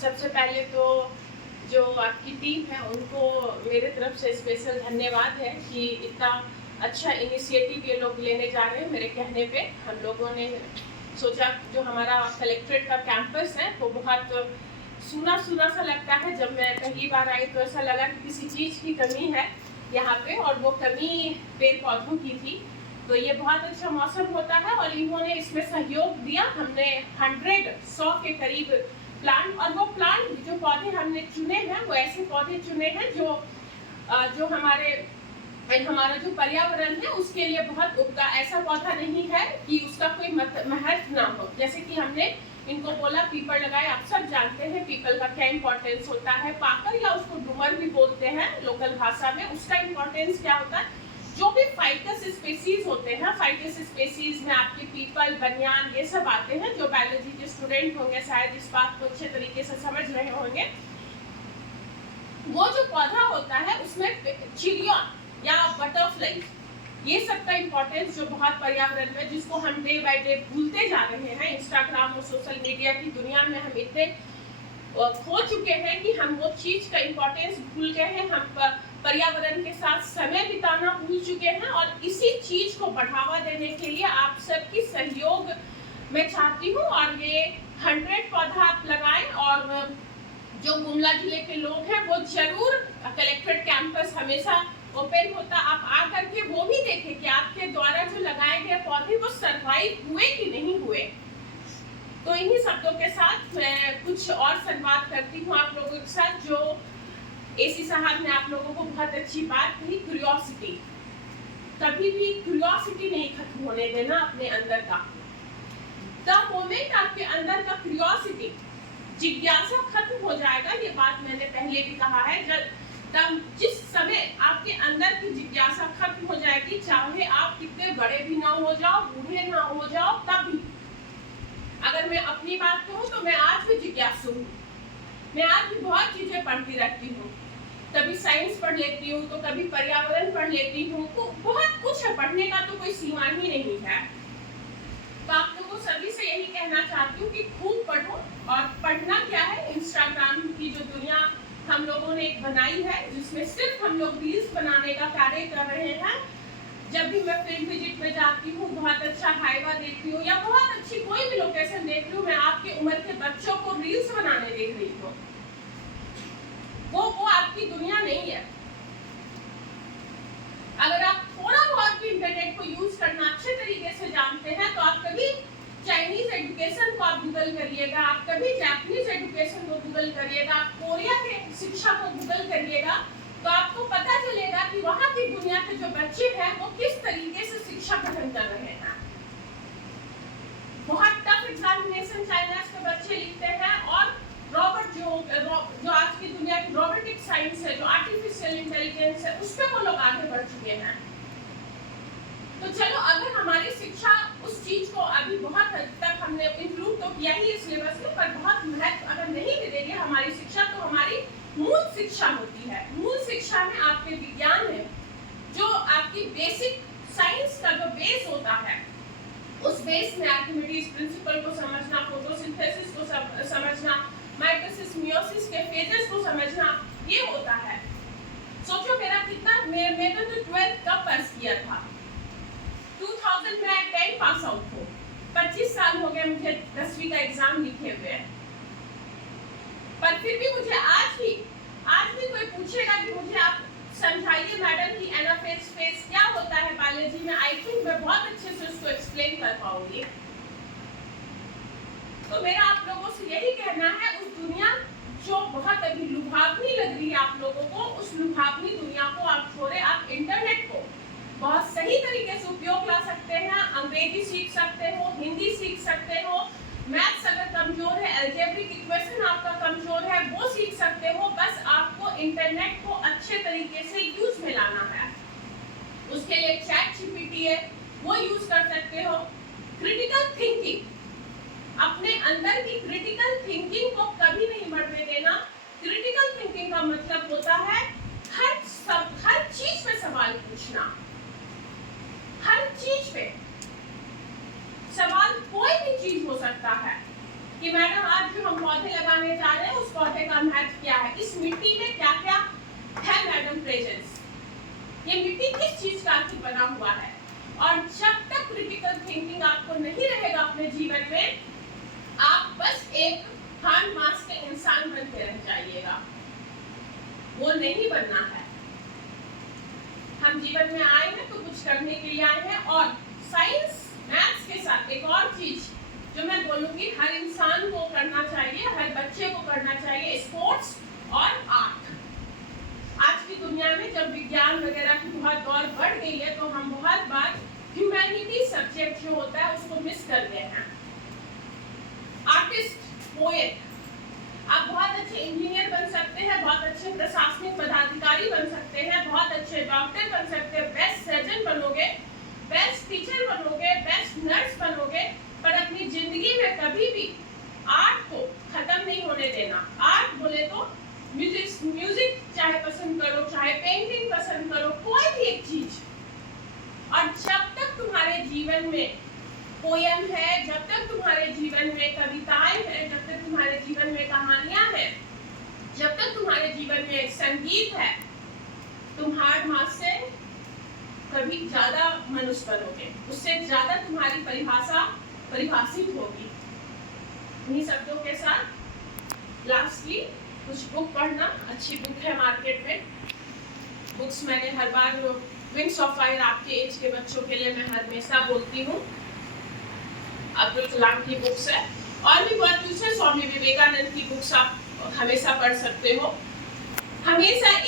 सबसे पहले तो जो आपकी टीम है उनको मेरे तरफ से स्पेशल धन्यवाद है कि इतना अच्छा इनिशिएटिव ये लोग लेने जा रहे हैं। मेरे कहने पे हम लोगों ने सोचा, जो हमारा कलेक्ट्रेट का कैंपस है वो बहुत सूना सूना सा लगता है। जब मैं पहली बार आई तो ऐसा लगा कि किसी चीज़ की कमी है यहाँ पे, और वो कमी पेड़ पौधों की थी। तो ये बहुत अच्छा मौसम होता है और इन्होंने इसमें सहयोग दिया। हमने 100 के करीब प्लांट, और वो प्लांट जो पौधे हमने चुने हैं वो ऐसे पौधे चुने हैं जो हमारा जो पर्यावरण है उसके लिए बहुत उपकार। ऐसा पौधा नहीं है कि उसका कोई महत्व ना हो। जैसे कि हमने इनको बोला पीपल लगाए। आप सब जानते हैं पीपल का क्या इंपॉर्टेंस होता है। पाकर या उसको डूमर भी बोलते हैं लोकल भाषा में। उसका इंपॉर्टेंस क्या होता है, जो भी फाइकस स्पेसीज होते हैं, फाइकस स्पेसीज में आपके पीपल, बनियान, ये सब आते हैं। जो बायोलॉजी के स्टूडेंट होंगे शायद इस बात को अच्छे तरीके से समझ रहे होंगे। वो जो पौधा होता है उसमें चिड़िया या बटरफ्लाई, ये सब का इंपॉर्टेंस जो बहुत पर्यावरण में, जिसको हम डे बाय डे भूलते जा रहे हैं। इंस्टाग्राम और सोशल मीडिया की दुनिया में हम इतने खो चुके हैं कि हम वो चीज का इंपॉर्टेंस भूल गए हैं। हम पर्यावरण के साथ समय बिताना भूल चुके हैं, और इसी चीज को बढ़ावा देने के लिए आप सबकी सहयोग मैं चाहती हूँ। और ये 100 पौधा आप लगाएं, और जो गुमला जिले के लोग हैं वो जरूर, कलेक्ट्रेट कैंपस हमेशा ओपन होता, आप आ करके वो भी देखें कि आपके द्वारा जो लगाए गए पौधे वो सरवाइव हुए कि नहीं हुए। तो इन्हीं शब्दों के साथ मैं कुछ और संवाद करती हूँ आप लोगों के साथ। जो एसी साहब ने आप लोगों को बहुत अच्छी बात कही, क्यूरियोसिटी। कभी भी क्यूरियोसिटी नहीं खत्म होने देना अपने अंदर का। द मोमेंट आपके अंदर का क्यूरियोसिटी, जिज्ञासा खत्म हो जाएगा, ये बात मैंने पहले भी कहा है। जिस समय आपके अंदर की जिज्ञासा खत्म हो जाएगी, चाहे आप कितने बड़े भी ना हो जाओ, बूढ़े ना हो जाओ, तब भी। अगर मैं अपनी बात कहूँ तो मैं आज भी जिज्ञासु हूँ। मैं आज भी बहुत चीजें पढ़ती रहती हूँ। कभी साइंस पढ़ लेती हूँ, तो कभी पर्यावरण पढ़ लेती हूँ। तो बहुत कुछ है, पढ़ने का तो कोई सीमा ही नहीं है। तो आप लोगों सभी से यही कहना चाहती हूँ कि खूब पढ़ो। और पढ़ना क्या है, इंस्टाग्राम की जो दुनिया हम लोगों ने एक बनाई है, जिसमें सिर्फ हम लोग रील्स बनाने का कार्य कर रहे हैं। जब भी मैं फील्ड विजिट में जाती हूँ, बहुत अच्छा हाईवा देखती हूँ या बहुत अच्छी कोई भी लोकेशन देख रही हूँ, मैं आपके उम्र के बच्चों को रील्स बनाने देख रही हूँ। वो आपकी दुनिया नहीं है। अगर आप थोड़ा बहुत भी इंटरनेट को यूज करना अच्छे तरीके से जानते हैं, तो आप कभी चाइनीज एजुकेशन को आप गूगल करिएगा, आप कभी जापानीज एजुकेशन को गूगल करिएगा, आप कोरिया के शिक्षा को गूगल करिएगा, तो आपको पता चलेगा कि वहाँ की दुनिया के जो बच्चे हैं वो किस तरीके से शिक्षा ग्रहण कर रहे हैं। बहुत टफ एग्जामिनेशन चाइना के बच्चे लिखते हैं, और रॉबर्ट जो आज की दुनिया की रोबोटिक साइंस है, जो आर्टिफिशियल इंटेलिजेंस है, उस पर वो लोग आगे बढ़ चुके हैं। तो चलो, अगर हमारी शिक्षा उस चीज को अभी बहुत हद तक हमने इंक्लूड तो किया ही इस सिलेबस में, पर बहुत महत्व अगर नहीं मिलेगी हमारी शिक्षा, तो हमारी मूल शिक्षा होती है। मूल शिक्षा में आपके विज्ञान है, जो आपकी बेसिक साइंस का जो बेस होता है, उस बेस में आर्किमिडीज प्रिंसिपल को समझना, फोटोसिंथेसिस को समझना, माइटोसिस मियोसिस के फेजेस को समझना, ये होता है। सोचो मैंने तो 12th कब पास किया था, 2000 में 10 पास आउट हो। 25 साल हो गए मुझे 10वीं का एग्जाम लिखे हुए, पर फिर भी मुझे आज भी कोई पूछेगा कि मुझे आप समझाइए मैडम कि एनाफेज फेज क्या होता है बायोलॉजी में, आई थिंक मैं बहुत अच्छे से उसको एक्सप्लेन कर पाऊंगी। तो मेरा आप लोगों से यही कहना है, उस दुनिया जो बहुत अभी लुभावनी लग रही है आप लोगों को, उस लुभावनी दुनिया को आप छोड़े। आप इंटरनेट को बहुत सही तरीके से उपयोग ला सकते हैं। अंग्रेजी सीख सकते हो, हिंदी सीख सकते हो, मैथ्स अगर कमजोर है, अलजेब्रिक इक्वेशन आपका कमजोर है, वो सीख सकते हो। बस आपको इंटरनेट को अच्छे तरीके से यूज में लाना है। उसके लिए चैट जीपीटी है, वो यूज कर सकते हो। क्रिटिकल थिंकिंग, अपने अंदर की क्रिटिकल थिंकिंग को कभी नहीं मरने देना। क्रिटिकल थिंकिंग का मतलब होता है हर चीज पे सवाल पूछना, हर चीज पे सवाल, कोई भी चीज हो सकता है। कि मैडम आज जो हम पौधे लगाने जा रहे हैं उस पौधे का महत्व क्या है, इस मिट्टी में क्या क्या है मैडम प्रेजेंस, ये मिट्टी किस चीज का आखिर बना हुआ है। और जब तक क्रिटिकल थिंकिंग आपको नहीं रहेगा अपने जीवन में, आप बस एक हान मास के इंसान बनते रह जाइएगा, वो नहीं बनना है। हम जीवन में आए हैं तो कुछ करने के लिए आए हैं। और साइंस मैथ्स के साथ एक और चीज जो मैं बोलूंगी हर इंसान को करना चाहिए, हर बच्चे को करना चाहिए, स्पोर्ट्स और आर्ट। आज की दुनिया में जब विज्ञान वगैरह की बहुत दौड़ बढ़ गई है तो हम बहुत बार ह्यूमैनिटी सब्जेक्ट जो होता है उसको मिस कर गए हैं। आर्टिस्ट, पोएट, आप बहुत अच्छे इंजीनियर बन सकते हैं, बहुत अच्छे प्रशासनिक पदाधिकारी बन सकते हैं, बहुत अच्छे डॉक्टर बन सकते हैं, बेस्ट सर्जन बनोगे, बेस्ट टीचर बनोगे, बेस्ट नर्स बनोगे, पर अपनी जिंदगी में कभी भी आर्ट को खत्म नहीं होने देना। आर्ट बोले तो म्यूजिक चाहे पसंद करो, चाहे पेंटिंग पसंद करो, कोई भी एक चीज। और जब तक तुम्हारे जीवन में पोयम है, जब तक तुम्हारे जीवन में कविताएं हैं, जब तक तुम्हारे जीवन में कहानियां हैं, जब तक तुम्हारे जीवन में संगीत है, तुम हार्ड मास से कभी ज्यादा मनुष्य बनोगे, उससे ज्यादा तुम्हारी परिभाषा परिभाषित होगी। इन्हीं शब्दों के साथ लास्टली कुछ बुक पढ़ना, अच्छी बुक है मार्केट में। बुक्स मैंने हर बार विंग्स ऑफ फायर आपके एज के बच्चों के लिए मैं हमेशा बोलती हूँ, अब्दुल कलाम की बुक्स है, और भी बहुत दूसरे स्वामी विवेकानंद की बुक्स आप हमेशा पढ़ सकते हो। हमेशा